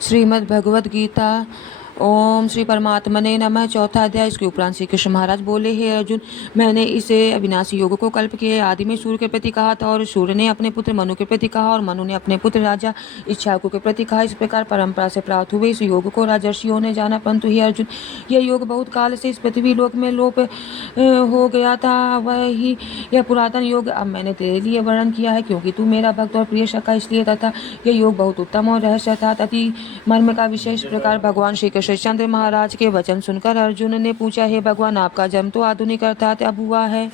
श्रीमद् भगवद गीता। ओम श्री परमात्मने नमः। चौथा अध्याय। इसके उपरांत श्री कृष्ण महाराज बोले, हे अर्जुन, मैंने इसे अविनाशी योग को कल्प के आदि में सूर्य के प्रति कहा था, और सूर्य ने अपने पुत्र मनु के प्रति कहा, और मनु ने अपने पुत्र राजा इक्ष्वाकु के प्रति कहा। इस प्रकार परंपरा से प्राप्त हुए इस योग को राजर्षियों ने जाना। परंतु हे अर्जुन, यह योग बहुत काल से इस पृथ्वी लोक में लोप हो गया था। वह ही यह पुरातन योग अब मैंने तेरे लिए वर्णन किया है, क्योंकि तू मेरा भक्त और प्रिय सखा इसलिए तथा यह योग बहुत उत्तम और रहस्य था। अति मर्म का विशेष प्रकार भगवान श्री कृष्णचंद्र महाराज के वचन सुनकर अर्जुन ने पूछा, हे भगवान, आपका जन्म तो आधुनिक अर्थात अब हुआ है,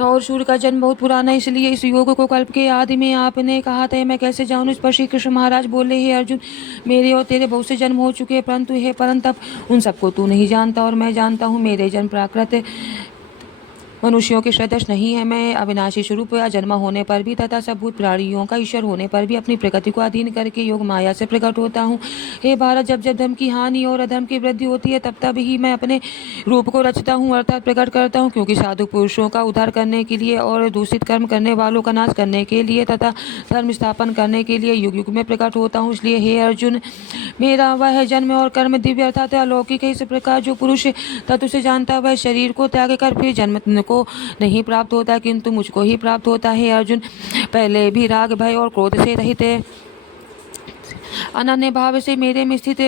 और सूर्य का जन्म बहुत पुराना, इसलिए इस योग को कल्प के आदि में आपने कहा था, मैं कैसे जाऊं। इस पर श्री कृष्ण महाराज बोले, हे अर्जुन, मेरे और तेरे बहुत से जन्म हो चुके हैं, परंतु हे परंतप उन सबको तू नहीं जानता और मैं जानता हूँ। मेरे जन्म प्राकृत मनुष्यों के सदृश नहीं है। मैं अविनाशी स्वरूप या जन्म होने पर भी तथा सब भूत प्राणियों का ईश्वर होने पर भी अपनी प्रकृति को अधीन करके योग माया से प्रकट होता हूँ। हे भारत, जब जब धर्म की हानि और अधर्म की वृद्धि होती है, तब तब ही मैं अपने रूप को रचता हूँ अर्थात प्रकट करता हूँ, क्योंकि साधु पुरुषों का उद्धार करने के लिए और दूषित कर्म करने वालों का नाश करने के लिए तथा धर्म स्थापन करने के लिए युग युग में प्रकट होता हूँ। इसलिए हे अर्जुन, मेरा वह जन्म और कर्म दिव्य अर्थात अलौकिक है। इस प्रकार जो पुरुष तत्व से जानता वह शरीर को त्याग कर फिर जन्म को नहीं प्राप्त होता, किंतु मुझको ही प्राप्त होता है। अर्जुन, पहले भी राग भय और क्रोध से रहित अनन्य भाव से मेरे में स्थित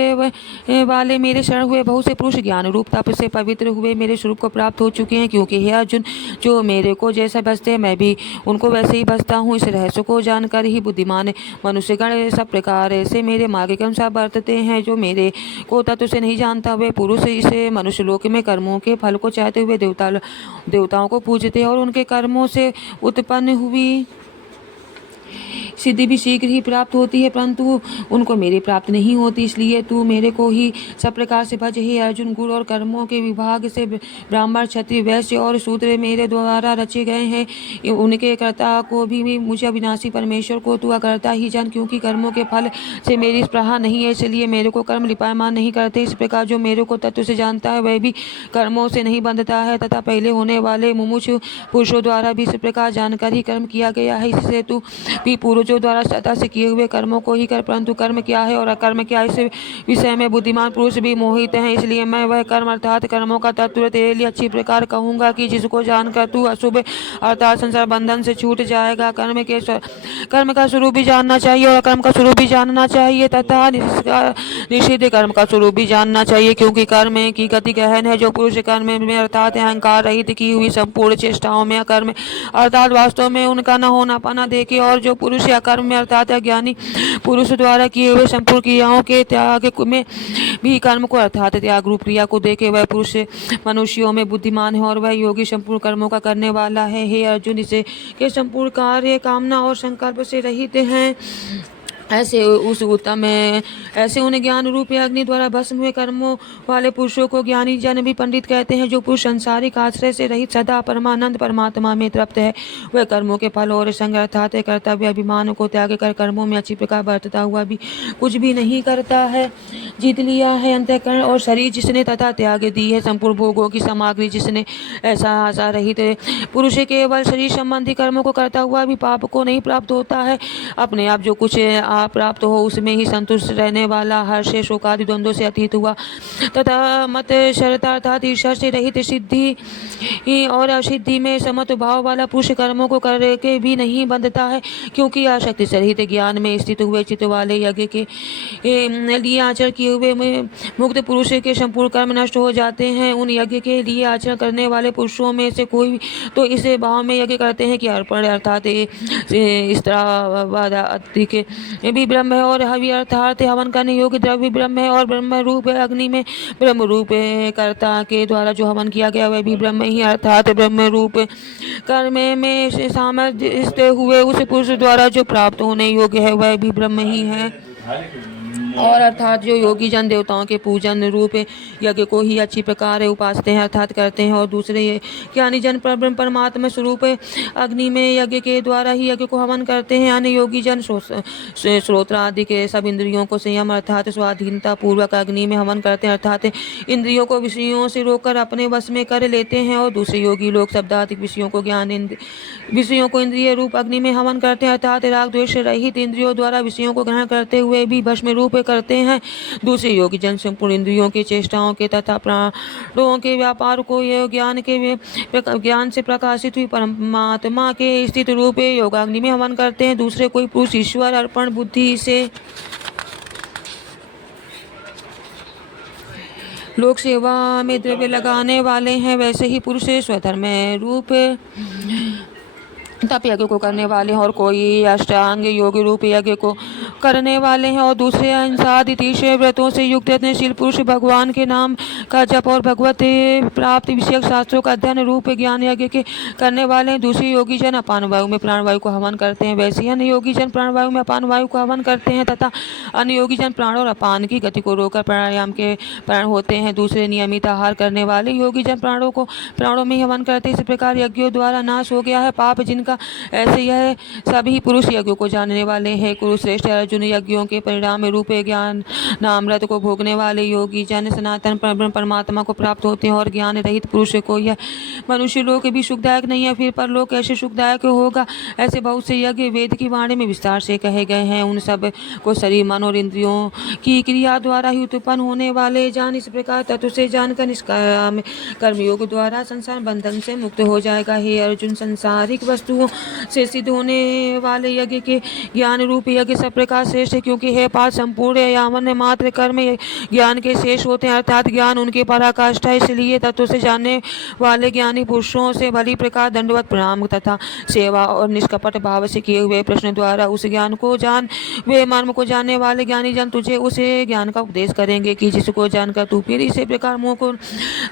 वाले मेरे शरण हुए बहुत से पुरुष ज्ञान रूप तप से पवित्र हुए मेरे स्वरूप को प्राप्त हो चुके हैं। क्योंकि हे अर्जुन, जो मेरे को जैसा बसते हैं मैं भी उनको वैसे ही बसता हूँ। इस रहस्य को जानकर ही बुद्धिमान मनुष्यगण सब प्रकार से मेरे मार्ग के अनुसार बरतते हैं। जो मेरे को तत्व से नहीं जानता वे पुरुष इसे मनुष्य लोक में कर्मों के फल को चाहते हुए देवताओं को पूजते हैं, और उनके कर्मों से उत्पन्न हुई सिद्धि भी शीघ्र ही प्राप्त होती है, परंतु उनको मेरी प्राप्त नहीं होती। इसलिए तू मेरे को ही सब प्रकार से भज। हे अर्जुन, गुण और कर्मों के विभाग से ब्राह्मण क्षत्रिय वैश्य और शूद्र मेरे द्वारा रचे गए हैं। उनके कर्ता को भी मुझे अविनाशी परमेश्वर को तू अकर्ता ही जान, क्योंकि कर्मों के फल से मेरी स्पृहा नहीं है, इसलिए मेरे को कर्म लिपायमान नहीं करते। इस प्रकार जो मेरे को तत्व से जानता है वह भी कर्मों से नहीं बंधता है, तथा पहले होने वाले मुमुक्षु पुरुषों द्वारा भी इस प्रकार जानकर ही कर्म किया गया है। इससे तू भी पूर्वजों द्वारा सदा से किए हुए कर्मों को ही कर, परंतु कर्म क्या है और अकर्म क्या है इस विषय में बुद्धिमान पुरुष भी मोहित हैं। इसलिए मैं वह कर्म अर्थात कर्मों का तत्व तेरे लिए अच्छी प्रकार कहूँगा कि जिसको जानकर तू अशुभ अर्थात संसार बंधन से छूट जाएगा। कर्म का स्वरूप भी जानना चाहिए और अकर्म का स्वरूप भी जानना चाहिए, तथा निषिद्ध कर्म का स्वरूप भी जानना चाहिए, क्योंकि कर्म की गति गहन है। जो पुरुष कर्म में अर्थात अहंकार रहित की हुई संपूर्ण चेष्टाओं में अकर्म अर्थात वास्तव में उनका न होना पाना देखे, और जो पुरुष या कर्म में अर्थात अज्ञानी पुरुष द्वारा किए हुए संपूर्ण क्रियाओं के त्याग में भी कर्म को अर्थात त्याग रूप क्रिया को देखे, वह पुरुष मनुष्यों में बुद्धिमान है और वह योगी संपूर्ण कर्मों का करने वाला है। हे अर्जुन, इसे के संपूर्ण कार्य कामना और संकल्प से रहित हैं। ऐसे उन्हें ज्ञान रूप अग्नि द्वारा भस्म हुए कर्मों वाले पुरुषों को ज्ञानी जन भी पंडित कहते हैं। जो पुरुष संसारिक आश्रय से रहित सदा परमानंद परमात्मा में तृप्त है, वह कर्मों के फल और संग अर्थात कर्तव्य अभिमान को त्याग कर कर्मों में अच्छी प्रकार बरतता हुआ भी कुछ भी नहीं करता है। जीत लिया है अंतःकरण और शरीर जिसने, तथा त्याग दी है संपूर्ण भोगों की सामग्री जिसने, ऐसा आशा रहित पुरुष केवल शरीर संबंधी कर्मों को करता हुआ भी पाप को नहीं प्राप्त होता है। अपने आप जो कुछ प्राप्त हो उसमें ही संतुष्ट रहने वाला, हर्ष शोक आदि द्वंद्वों से अतीत हुआ तथा मत शरता अर्थात ईर्ष्या से रहित, सिद्धि और असिद्धि में समत भाव वाला पुरुष कर्मों को करके भी नहीं बंधता है, क्योंकि आसक्ति से रहित ज्ञान में स्थित हुए चित्त वाले यज्ञ के लिए आचरण किए हुए मुक्त पुरुष के संपूर्ण कर्म नष्ट हो जाते हैं। उन यज्ञ के लिए आचरण करने वाले पुरुषों में से कोई तो इस भाव में यज्ञ करते हैं कि अर्पण अर्थात भी ब्रह्म है, और हवि अर्थात हवन करने योग्य द्रव्य ब्रह्म है, और ब्रह्म रूप अग्नि में ब्रह्म रूप कर्ता के द्वारा जो हवन किया गया वह भी ब्रह्म ही अर्थात ब्रह्म रूप कर्म में सामर्थ्य हुए उस पुरुष द्वारा जो प्राप्त होने योग्य है वह भी ब्रह्म ही है। और अर्थात जो योगी जन देवताओं के पूजन रूप यज्ञ को ही अच्छी प्रकार उपासते हैं अर्थात करते हैं, और दूसरे ये ज्ञानी जन परब्रह्म परमात्मा स्वरूप अग्नि में यज्ञ के द्वारा ही यज्ञ को हवन करते हैं। अन्य योगी जन श्रोत्र आदि के सब इंद्रियों को संयम अर्थात स्वाधीनता पूर्वक अग्नि में हवन करते हैं अर्थात इंद्रियों को विषयों से रोककर अपने वश में कर लेते हैं। और दूसरे योगी लोग शब्दाधिक विषयों को विषयों को इंद्रिय रूप अग्नि में हवन करते हैं अर्थात राग द्वेष रहित इंद्रियों द्वारा विषयों को ग्रहण करते हुए भी भस्म रूप करते हैं। दूसरे योगी जन संपूर्ण इंद्रियों की चेष्टाओं के तथा प्राणों के व्यापार को ज्ञान से प्रकाशित हुई परमात्मा के स्थित रूप योगाग्नि में हवन करते हैं। दूसरे कोई पुरुष ईश्वर अर्पण बुद्धि से लोक सेवा में द्रव्य लगाने वाले हैं, वैसे ही पुरुष स्वधर्म रूप तप यज्ञ को करने वाले हैं, और कोई अष्टांग योग रूप यज्ञ को करने वाले हैं, और दूसरे अहिंसा तीसरे व्रतों से युक्त यत्नशील पुरुष भगवान के नाम का जप और भगवत प्राप्ति विषयक शास्त्रों का अध्ययन रूप ज्ञान यज्ञ के करने वाले हैं। दूसरे योगी जन अपान वायु में प्राणवायु को हवन करते हैं, वैसे ही अन्य योगी जन प्राणवायु में अपान वायु को हवन करते हैं तथा अन्य योगी जन प्राण और अपान की गति को रोककर प्राणायाम के प्राण होते हैं। दूसरे नियमित आहार करने वाले योगी जन प्राणों में ही हवन करते हैं। इस प्रकार यज्ञों द्वारा नाश हो गया है पाप जिनका, ऐसे यह सभी पुरुष यज्ञों को जानने वाले हैं। कुरुश्रेष्ठ अर्जुन, यज्ञों के परिणाम रूप ज्ञान नामृत को भोगने वाले योगी जन सनातन परब्रह्म परमात्मा को प्राप्त होते हैं, और ज्ञान रहित पुरुष को यह मनुष्य लोक भी सुखदायक नहीं है, फिर परलोक कैसे सुखदायक होगा। ऐसे बहुत से यज्ञ वेद की वाणी में विस्तार से कहे गए हैं, उन सब को शरीर मन और इंद्रियों की क्रिया द्वारा ही उत्पन्न होने वाले जान। इस प्रकार तत्व से जानकर निष्काम कर्मयोग द्वारा संसार बंधन से मुक्त हो जाएगा। हे अर्जुन, सांसारिक वस्तुओं से सिद्ध होने वाले यज्ञ के ज्ञान रूप यज्ञ सब प्रकार श्रेष्ठ है, क्योंकि हे पार्थ संपूर्ण यावन मात्र कर्म ज्ञान के शेष होते हैं अर्थात ज्ञान उनकी पराकाष्ठा है। इसलिए तत्व से जानने वाले ज्ञानी पुरुषों से भली प्रकार दंडवत प्रणाम तथा सेवा और निष्कपट भाव से किए हुए प्रश्न द्वारा उस ज्ञान को जान वे मर्म को जानने वाले ज्ञानी जन तुझे उस ज्ञान का उपदेश करेंगे कि जिसको जानकर तू फिर इसी प्रकार मोह को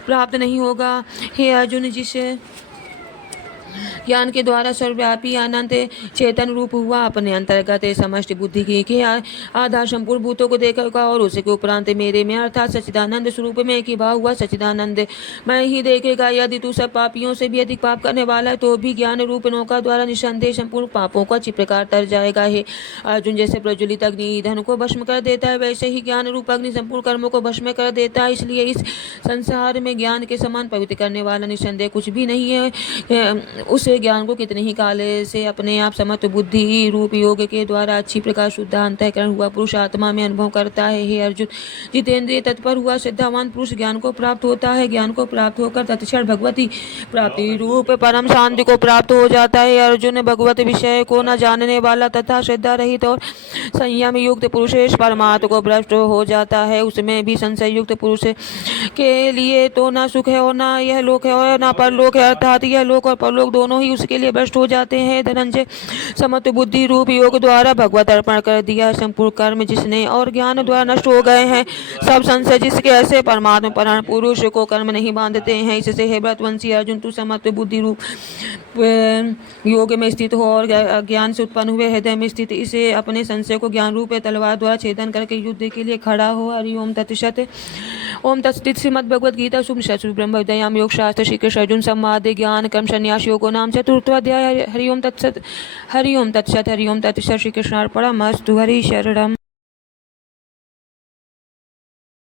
प्राप्त नहीं होगा। हे अर्जुन, जिसे ज्ञान के द्वारा सर्वव्यापी अनंत चेतन रूप हुआ अपने अंतर्गत समस्त बुद्धि की के आधार संपूर्ण भूतों को देखेगा, और उसके उपरांत मेरे में अर्थात सच्चिदानंद स्वरूप में एक भाव हुआ सच्चिदानंद मैं ही देखेगा। यदि तू सब पापियों से भी अधिक पाप करने वाला है तो भी ज्ञान रूप नौका द्वारा निसंदेह संपूर्ण पापों को अच्छी प्रकार तर जाएगा। है अर्जुन, जैसे प्रज्वलित अग्नि ईंधन को भस्म कर देता है, वैसे ही ज्ञान रूप अग्नि संपूर्ण कर्मों को भस्म कर देता है। इसलिए इस संसार में ज्ञान के समान पवित्र करने वाला निसंदेह कुछ भी नहीं है। उस ज्ञान को कितने ही काल से अपने आप समत्व बुद्धि रूप योग के द्वारा अच्छी प्रकार शुद्ध अंतःकरण हुआ पुरुष आत्मा में अनुभव करता है। हे अर्जुन, जितेंद्रिय तत्पर हुआ श्रद्धावान पुरुष ज्ञान को प्राप्त होता है। ज्ञान को प्राप्त होकर तत्क्षण भगवती प्राप्ति रूप परम शांति को प्राप्त हो जाता है। अर्जुन, भगवत विषय को न जानने वाला तथा श्रद्धा रहित और संयम युक्त पुरुष परमात्मा को भ्रष्ट हो जाता है। उसमें भी संशय युक्त पुरुष के लिए तो न सुख है और न यह लोक है और न परलोक है, अर्थात यह लोक और परलोक दोनों ही उसके लिए भ्रष्ट हो जाते हैं। धनंजय, समत्व बुद्धि रूप योग द्वारा भगवत अर्पण कर दिया संपूर्ण कर्म जिसने और ज्ञान द्वारा नष्ट हो गए हैं। सब संशय जिसके ऐसे परमात्मा परायण पुरुष को कर्म नहीं बांधते हैं। इससे हे व्रतवंशी अर्जुन, तू समत्व बुद्धि रूप योग में स्थित हो और ज्ञान से उत्पन्न हुए हृदय में स्थित इसे अपने संशय को ज्ञान रूप तलवार द्वारा छेदन करके युद्ध के लिए खड़ा हो। हरि ओम तत्सत। ओम तत्सदित। श्रीमद् भगवद गीता उपनिषद ब्रह्म विद्यायाम योग शास्त्र श्री कृष्ण अर्जुन संवाद ज्ञान कर्म संन्यास योगो नाम चतुर्थोऽध्याय। हरि ओम तत्सत। हरि ओम तत्सत। हरि ओम तत्सत। श्री कृष्णार्पणमस्तु। हरि शरणम।